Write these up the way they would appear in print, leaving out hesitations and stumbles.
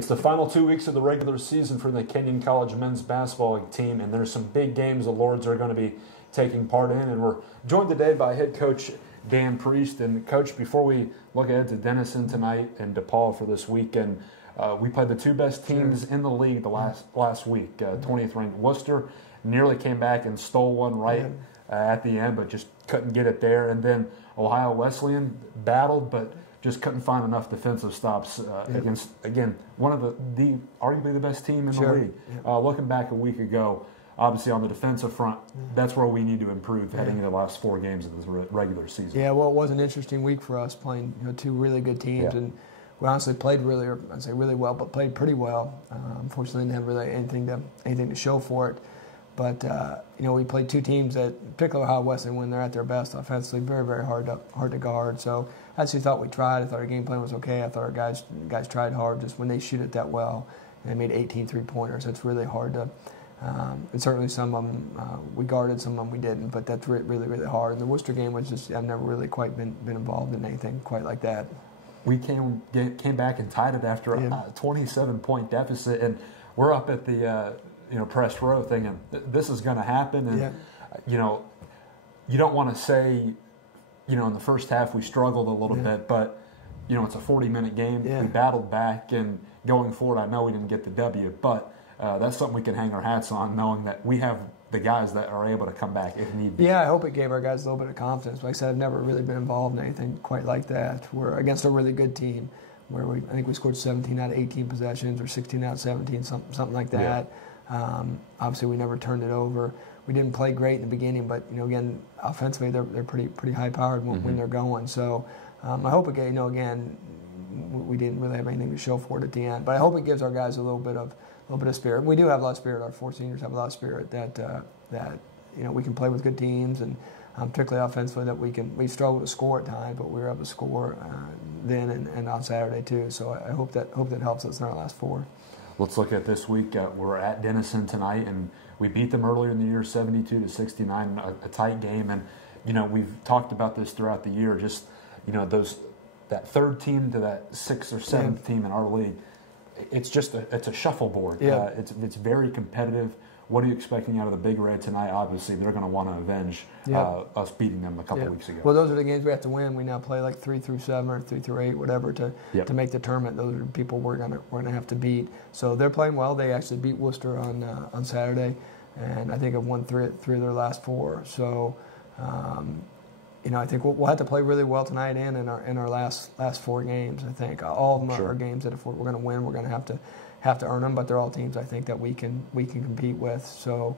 It's the final 2 weeks of the regular season for the Kenyon College men's basketball team, and there's some big games the Lords are going to be taking part in. And we're joined today by head coach Dan Priest. And, Coach, before we look ahead to Denison tonight and DePauw for this weekend, we played the two best teams in the league the last week. 20th ranked Wooster nearly came back and stole one at the end, but just couldn't get it there. And then Ohio Wesleyan battled, but just couldn't find enough defensive stops against, again, one of the arguably the best team in the league. Looking back a week ago, obviously on the defensive front, that's where we need to improve heading into the last 4 games of the regular season. Yeah, well, it was an interesting week for us playing two really good teams, and we honestly played really well, but played pretty well. Unfortunately, didn't have really anything to show for it. But we played two teams that, particularly Ohio Wesleyan, when they're at their best offensively, very, very hard to guard. So I actually thought we tried. I thought our game plan was okay. I thought our guys tried hard. Just when they shoot it that well, and they made 18 3-pointers, it's really hard to. And certainly some of them we guarded, some of them we didn't. But that's really, really hard. And the Worcester game was just, I've never really quite been involved in anything quite like that. We came back and tied it after a 27-point deficit, and we're up at the press row thinking this is going to happen. And you don't want to say in the first half we struggled a little bit, but it's a 40-minute game. We battled back, and going forward, I know we didn't get the W, but that's something we can hang our hats on, knowing that we have the guys that are able to come back if need be. Yeah, I hope it gave our guys a little bit of confidence. Like I said, I've never really been involved in anything quite like that. We're against a really good team where I think we scored 17 out of 18 possessions or 16 out of 17, something like that. Obviously, we never turned it over. We didn't play great in the beginning, but again, offensively, they're pretty high powered when they're going. So I hope again, we didn't really have anything to show for it at the end, but I hope it gives our guys a little bit of spirit. We do have a lot of spirit. Our 4 seniors have a lot of spirit that we can play with good teams, and particularly offensively that we struggled to score at times, but we were able to score then and on Saturday too. So I hope that helps us in our last 4. Let's look at this week. We're at Denison tonight, and we beat them earlier in the year, 72-69, a tight game. And we've talked about this throughout the year. Just that third team to that 6th or 7th team in our league. It's a shuffleboard. It's very competitive. What are you expecting out of the Big Red tonight? Obviously, they're going to want to avenge us beating them a couple weeks ago. Well, those are the games we have to win. We now play like 3 through 7 or 3 through 8, whatever, to make the tournament. Those are the people we're gonna have to beat. So they're playing well. They actually beat Wooster on Saturday, and I think have won 3 of their last 4. So. I think we'll have to play really well tonight and in our last 4 games. I think all of them are games that if we're going to win, we're going to have to earn them. But they're all teams I think that we can compete with. So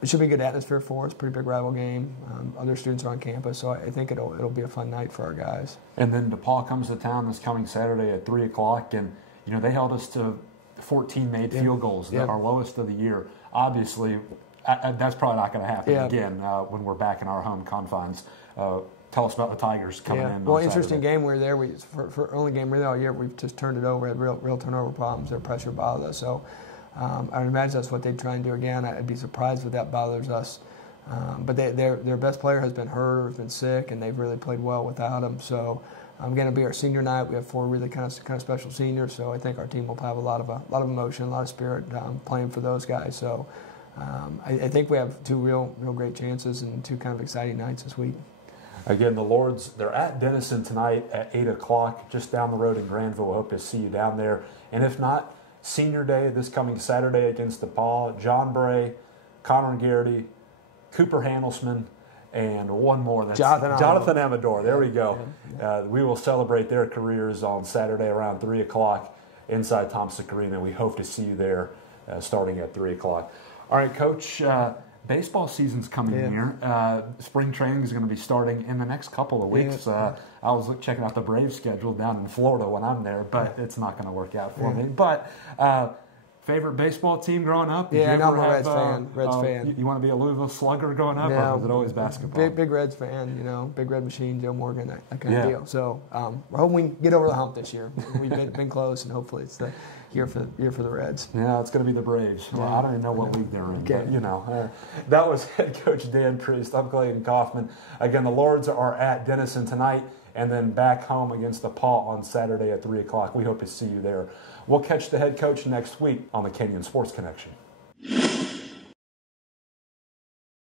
it should be a good atmosphere for us. Pretty big rival game. Other students are on campus, so I think it'll be a fun night for our guys. And then DePauw comes to town this coming Saturday at 3:00, and they held us to 14 made field goals, our lowest of the year. Obviously. That's probably not going to happen again when we're back in our home confines. Tell us about the Tigers coming in. Well, interesting game. We were there. For only game really all year, we've just turned it over. Had real turnover problems. Their pressure bothered us. So I would imagine that's what they'd try and do again. I'd be surprised if that bothers us. But their best player has been hurt or has been sick, and they've really played well without him. So going to be our senior night. We have 4 really kind of special seniors. So I think our team will have a lot of emotion, a lot of spirit playing for those guys. So. I think we have 2 real great chances and 2 kind of exciting nights this week. Again, the Lords, they're at Denison tonight at 8:00, just down the road in Granville. I hope to see you down there. And if not, Senior Day this coming Saturday against DePauw. John Bray, Connor Garrity, Cooper Handelsman, and one more. That's Jonathan Amador. There we go. We will celebrate their careers on Saturday around 3:00 inside Thompson Arena. We hope to see you there starting at 3:00. All right, Coach, baseball season's coming here. Spring training is going to be starting in the next couple of weeks. I was checking out the Braves schedule down in Florida when I'm there, but it's not going to work out for me. But favorite baseball team growing up? I'm a Reds fan. You want to be a Louisville Slugger growing up, or was it always basketball? Big Reds fan, Big Red Machine, Joe Morgan, that kind of deal. So we're hoping we can get over the hump this year. We've been close, and hopefully it's the year for the Reds. Yeah, it's going to be the Braves. Well, I don't even know what league they're in, but that was head coach Dan Priest. I'm Clayton Kaufman. Again, the Lords are at Denison tonight. and then back home against DePauw on Saturday at 3 o'clock. We hope to see you there. We'll catch the head coach next week on the Kenyon Sports Connection.